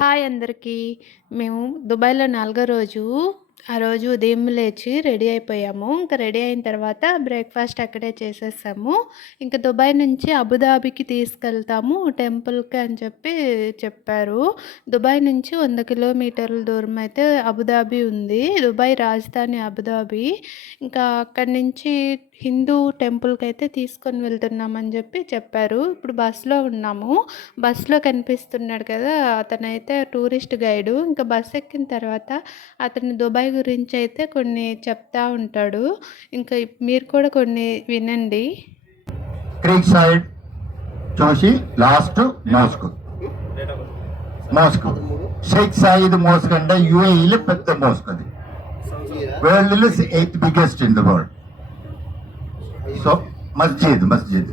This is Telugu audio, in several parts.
హాయ్ అందరికీ. మేము దుబాయ్లో నాలుగో రోజు ఆ రోజు ఉదయం లేచి రెడీ అయిపోయాము. ఇంకా రెడీ అయిన తర్వాత బ్రేక్ఫాస్ట్ అక్కడే చేసేసాము. ఇంకా దుబాయ్ నుంచి అబుదాబికి తీసుకెళ్తాము టెంపుల్కి అని చెప్పి చెప్పారు. దుబాయ్ నుంచి వంద కిలోమీటర్ల దూరం అయితే అబుదాబి ఉంది. దుబాయ్ రాజధాని అబుదాబి. ఇంకా అక్కడి నుంచి హిందూ టెంపుల్కి అయితే తీసుకొని వెళ్తున్నామని చెప్పి చెప్పారు. ఇప్పుడు బస్సులో ఉన్నాము. బస్సులో కనిపిస్తున్నాడు కదా అతనైతే టూరిస్ట్ గైడు. ఇంకా బస్ ఎక్కిన తర్వాత అతను దుబాయ్ గురించి అయితే కొన్ని చెప్తా ఉంటాడు. ఇంకా మీరు కూడా కొన్ని వినండి. క్రీక్ సైడ్ చూసి last mosque. Mosque. Sheikh Zayed mosque అంటే యుఏఈలో పెద్ద మోస్క్ అది. World eighth biggest in the world. So మస్జిద్ మస్జిద్.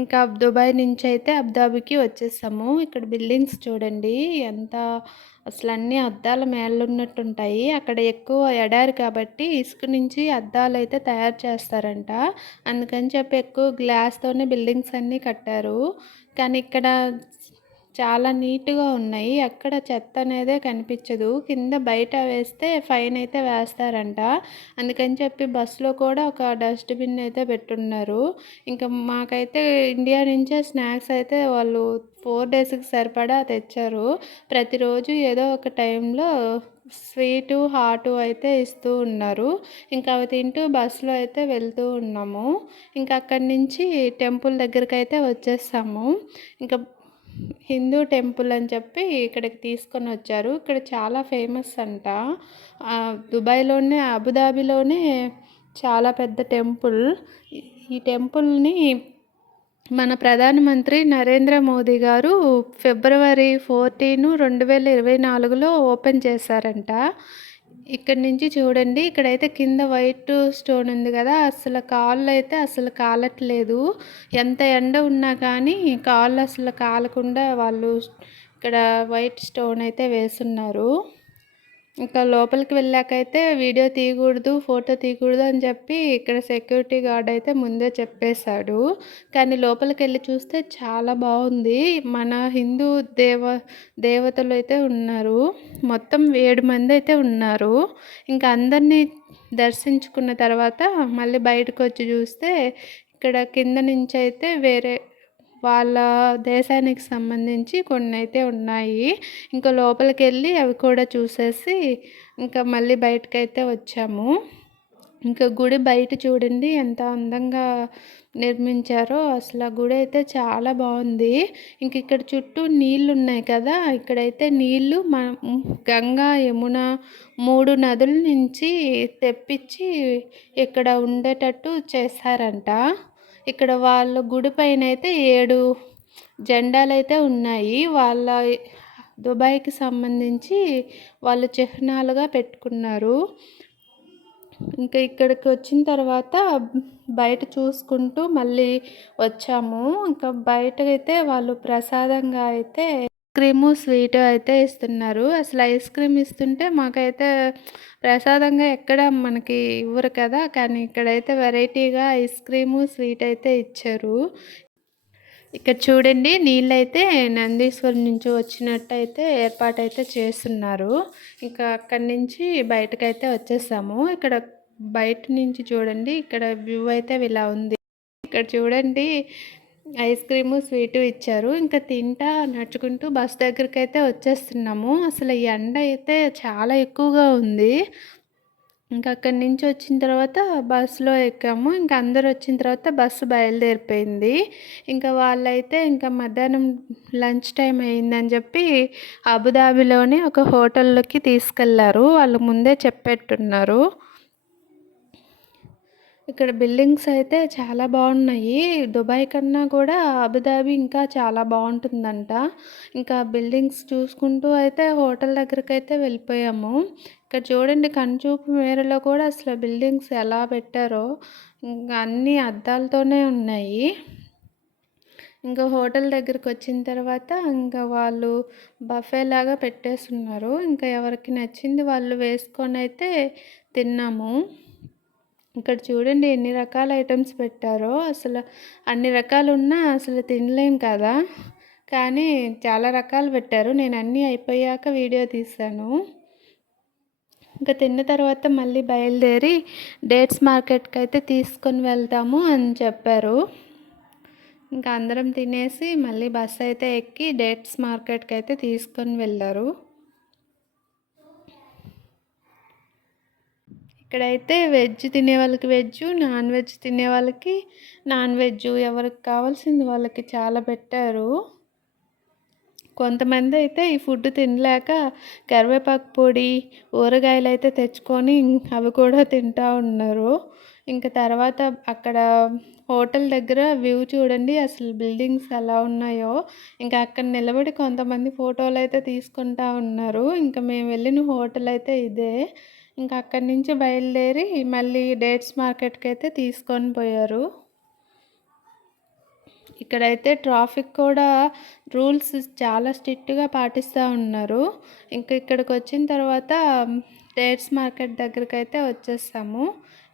ఇంకా దుబాయ్ నుంచి అయితే అబుదాబికి వచ్చేసాము. ఇక్కడ బిల్డింగ్స్ చూడండి ఎంత అసలు అన్ని అద్దాల మేళ్ళున్నట్టుంటాయి ఉంటాయి అక్కడ ఎక్కువ ఎడారు కాబట్టి ఇసుక నుంచి అద్దాలు అయితే తయారు చేస్తారంట. అందుకని చెప్పి ఎక్కువ గ్లాస్తోనే బిల్డింగ్స్ అన్నీ కట్టారు. కానీ ఇక్కడ చాలా నీట్గా ఉన్నాయి. ఎక్కడ చెత్త అనేదే కనిపించదు. కింద బయట వేస్తే ఫైన్ అయితే వేస్తారంట. అందుకని చెప్పి బస్సులో కూడా ఒక డస్ట్బిన్ అయితే పెట్టున్నారు. ఇంకా మాకైతే ఇండియా నుంచే స్నాక్స్ అయితే వాళ్ళు ఫోర్ డేస్కి సరిపడా తెచ్చారు. ప్రతిరోజు ఏదో ఒక టైంలో స్వీటు హాటు అయితే ఇస్తూ ఉన్నారు. ఇంకా అవి తింటూ బస్సులో అయితే వెళ్తూ ఉన్నాము. ఇంకా అక్కడి నుంచి టెంపుల్ దగ్గరికి అయితే వచ్చేస్తాము ఇంకా హిందూ టెంపుల్ అని చెప్పి ఇక్కడికి తీసుకొని వచ్చారు. ఇక్కడ చాలా ఫేమస్ అంట. దుబాయ్లోనే అబుదాబిలోనే చాలా పెద్ద టెంపుల్. ఈ టెంపుల్ని మన ప్రధానమంత్రి నరేంద్ర మోదీ గారు ఫిబ్రవరి ఫోర్టీన్ రెండు వేల ఇరవై నాలుగులో ఓపెన్ చేశారంట. ఇక్కడ నుంచి చూడండి ఇక్కడైతే కింద వైట్ స్టోన్ ఉంది కదా అసలు కాళ్ళు అయితే అసలు కాలట్లేదు. ఎంత ఎండ ఉన్నా కానీ కాళ్ళు అసలు కాలకుండా వాళ్ళు ఇక్కడ వైట్ స్టోన్ అయితే వేస్తున్నారు ఇంకా లోపలికి వెళ్ళాకైతే వీడియో తీయకూడదు ఫోటో తీయకూడదు అని చెప్పి ఇక్కడ సెక్యూరిటీ గార్డ్ అయితే ముందే చెప్పేశాడు. కానీ లోపలికి వెళ్ళి చూస్తే చాలా బాగుంది. మన హిందూ దేవ దేవతలు అయితే ఉన్నారు. మొత్తం ఏడు మంది అయితే ఉన్నారు. ఇంకా అందరినీ దర్శించుకున్న తర్వాత మళ్ళీ బయటకు వచ్చి చూస్తే ఇక్కడ కింద నుంచి అయితే వేరే వాళ్ళ దేశానికి సంబంధించి కొన్ని అయితే ఉన్నాయి. ఇంకా లోపలికి వెళ్ళి అవి కూడా చూసేసి ఇంకా మళ్ళీ బయటకైతే వచ్చాము. ఇంకా గుడి బయట చూడండి ఎంత అందంగా నిర్మించారో. అసలు ఆ గుడి అయితే చాలా బాగుంది. ఇంక ఇక్కడ చుట్టూ నీళ్ళు ఉన్నాయి కదా. ఇక్కడైతే నీళ్ళు మన గంగా యమున మూడు నదుల నుంచి తెప్పించి ఇక్కడ ఉండేటట్టు చేశారంట. ఇక్కడ వాళ్ళ గుడి పైన అయితే ఏడు జెండాలు అయితే ఉన్నాయి. వాళ్ళ దుబాయ్కి సంబంధించి వాళ్ళు చిహ్నాలుగా పెట్టుకున్నారు. ఇంకా ఇక్కడికి వచ్చిన తర్వాత బయట చూసుకుంటూ మళ్ళీ వచ్చాము. ఇంకా బయటకైతే వాళ్ళు ప్రసాదంగా అయితే క్రీము స్వీట్ అయితే ఇస్తున్నారు. అసలు ఐస్ క్రీమ్ ఇస్తుంటే మాకైతే ప్రసాదంగా ఎక్కడ మనకి ఇవ్వరు కదా. కానీ ఇక్కడైతే వెరైటీగా ఐస్ క్రీము స్వీట్ అయితే ఇచ్చారు. ఇక్కడ చూడండి నీళ్ళైతే నందీశ్వరం నుంచి వచ్చినట్టు అయితే ఏర్పాటు అయితే చేస్తున్నారు. ఇంకా అక్కడి నుంచి బయటకైతే వచ్చేసాము. ఇక్కడ బయట నుంచి చూడండి ఇక్కడ వ్యూ అయితే ఇలా ఉంది. ఇక్కడ చూడండి ఐస్ క్రీము స్వీటు ఇచ్చారు. ఇంకా తింటా నడుచుకుంటూ బస్ దగ్గరికి అయితే వచ్చేస్తున్నాము. అసలు ఈ ఎండ అయితే చాలా ఎక్కువగా ఉంది. ఇంకా అక్కడి నుంచి వచ్చిన తర్వాత బస్సులో ఎక్కాము. ఇంకా అందరు వచ్చిన తర్వాత బస్సు బయలుదేరిపోయింది. ఇంకా వాళ్ళైతే ఇంకా మధ్యాహ్నం లంచ్ టైం అయిందని చెప్పి అబుదాబిలోని ఒక హోటల్లోకి తీసుకెళ్ళారు. వాళ్ళు ముందే చెప్పెట్టున్నారు. ఇక్కడ బిల్డింగ్స్ అయితే చాలా బాగున్నాయి. దుబాయ్ కన్నా కూడా అబుదాబి ఇంకా చాలా బాగుంటుందంట. ఇంకా బిల్డింగ్స్ చూసుకుంటూ అయితే హోటల్ దగ్గరికి అయితే వెళ్ళిపోయాము. ఇక్కడ చూడండి కనుచూపు మేరలో కూడా అసలు బిల్డింగ్స్ ఎలా పెట్టారో. ఇంకా అన్ని అద్దాలతోనే ఉన్నాయి. ఇంకా హోటల్ దగ్గరికి వచ్చిన తర్వాత ఇంకా వాళ్ళు బఫే లాగా పెట్టేస్తున్నారు. ఇంకా ఎవరికి నచ్చింది వాళ్ళు వేసుకొని అయితే తిన్నాము. ఇక్కడ చూడండి ఎన్ని రకాల ఐటమ్స్ పెట్టారో. అసలు అన్ని రకాలు ఉన్నా అసలు తినలేం కదా. కానీ చాలా రకాలు పెట్టారు. నేను అన్నీ అయిపోయాక వీడియో తీశాను. ఇంకా తిన్న తర్వాత మళ్ళీ బయలుదేరి డేట్స్ మార్కెట్కి అయితే తీసుకొని వెళ్తాము అని చెప్పారు. ఇంకా అందరం తినేసి మళ్ళీ బస్ అయితే ఎక్కి డేట్స్ మార్కెట్కి అయితే తీసుకొని వెళ్ళారు. ఇక్కడైతే వెజ్ తినే వాళ్ళకి వెజ్ నాన్ వెజ్ తినే వాళ్ళకి నాన్ వెజ్ ఎవరికి కావాల్సింది వాళ్ళకి చాలా పెట్టారు కొంతమంది అయితే ఈ ఫుడ్ తినలేక కరివేపాకు పొడి ఊరగాయలు అయితే తెచ్చుకొని అవి కూడా తింటూ ఉన్నారు. ఇంకా తర్వాత అక్కడ హోటల్ దగ్గర వ్యూ చూడండి అసలు బిల్డింగ్స్ ఎలా ఉన్నాయో. ఇంకా అక్కడ నిలబడి కొంతమంది ఫోటోలు అయితే తీసుకుంటా ఉన్నారు. ఇంకా మేము వెళ్ళిన హోటల్ అయితే ఇదే. ఇంకా అక్కడి నుంచి బయలుదేరి మళ్ళీ డేట్స్ మార్కెట్కి అయితే తీసుకొని పోయారు. ఇక్కడైతే ట్రాఫిక్ కూడా రూల్స్ చాలా స్ట్రిక్ట్గా పాటిస్తూ ఉన్నారు. ఇంకా ఇక్కడికి వచ్చిన తర్వాత డేట్స్ మార్కెట్ దగ్గరికి అయితే వచ్చేస్తాము.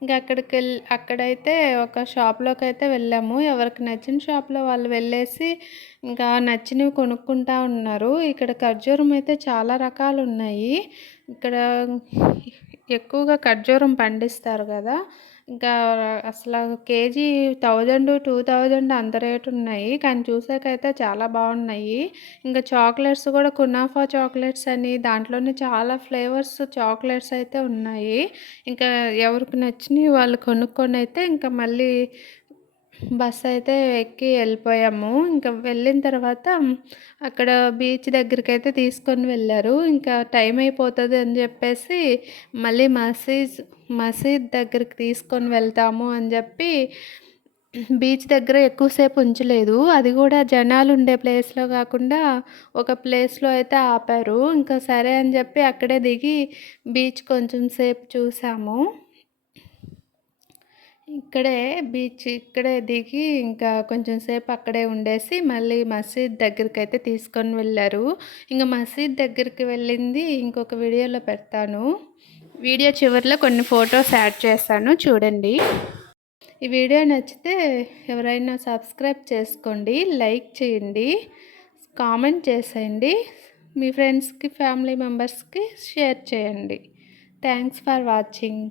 ఇంకా అక్కడికి వెళ్ళి అక్కడైతే ఒక షాప్లోకి అయితే వెళ్ళాము. ఎవరికి నచ్చిన షాప్లో వాళ్ళు వెళ్ళేసి ఇంకా నచ్చినవి కొనుక్కుంటా ఉన్నారు. ఇక్కడ ఖర్జూరం అయితే చాలా రకాలు ఉన్నాయి. ఇక్కడ ఎక్కువగా ఖర్జూరం పండిస్తారు కదా. ఇంకా అసలు కేజీ థౌజండ్ టూ థౌజండ్ అంత రేటు ఉన్నాయి. కానీ చూసాకైతే చాలా బాగున్నాయి. ఇంకా చాక్లెట్స్ కూడా కునాఫా చాక్లెట్స్ అని దాంట్లోనే చాలా ఫ్లేవర్స్ చాక్లెట్స్ అయితే ఉన్నాయి. ఇంకా ఎవరికి నచ్చినవి వాళ్ళు కొనుక్కొని అయితే ఇంకా మళ్ళీ బస్ అయితే ఎక్కి వెళ్ళిపోయాము. ఇంకా వెళ్ళిన తర్వాత అక్కడ బీచ్ దగ్గరికి అయితే తీసుకొని వెళ్ళారు. ఇంకా టైం అయిపోతుంది అని చెప్పేసి మళ్ళీ మసీద్ మసీద్ దగ్గరికి తీసుకొని వెళ్తాము అని చెప్పి బీచ్ దగ్గర ఎక్కువసేపు ఉంచలేదు. అది కూడా జనాలు ఉండే ప్లేస్లో కాకుండా ఒక ప్లేస్లో అయితే ఆపారు. ఇంకా సరే అని చెప్పి అక్కడే దిగి బీచ్ కొంచెం సేపు చూసాము. ఇక్కడే బీచ్ ఇక్కడే దిగి ఇంకా కొంచెం సేపు అక్కడే ఉండేసి మళ్ళీ మసీద్ దగ్గరికి అయితే తీసుకొని వెళ్ళారు. ఇంకా మసీద్ దగ్గరికి వెళ్ళింది ఇంకొక వీడియోలో పెడతాను. వీడియో చివరిలో కొన్ని ఫొటోస్ యాడ్ చేస్తాను చూడండి. ఈ వీడియో నచ్చితే ఎవరైనా సబ్స్క్రైబ్ చేసుకోండి లైక్ చేయండి కామెంట్ చేసేయండి మీ ఫ్రెండ్స్కి ఫ్యామిలీ మెంబర్స్కి షేర్ చేయండి. Thanks for watching.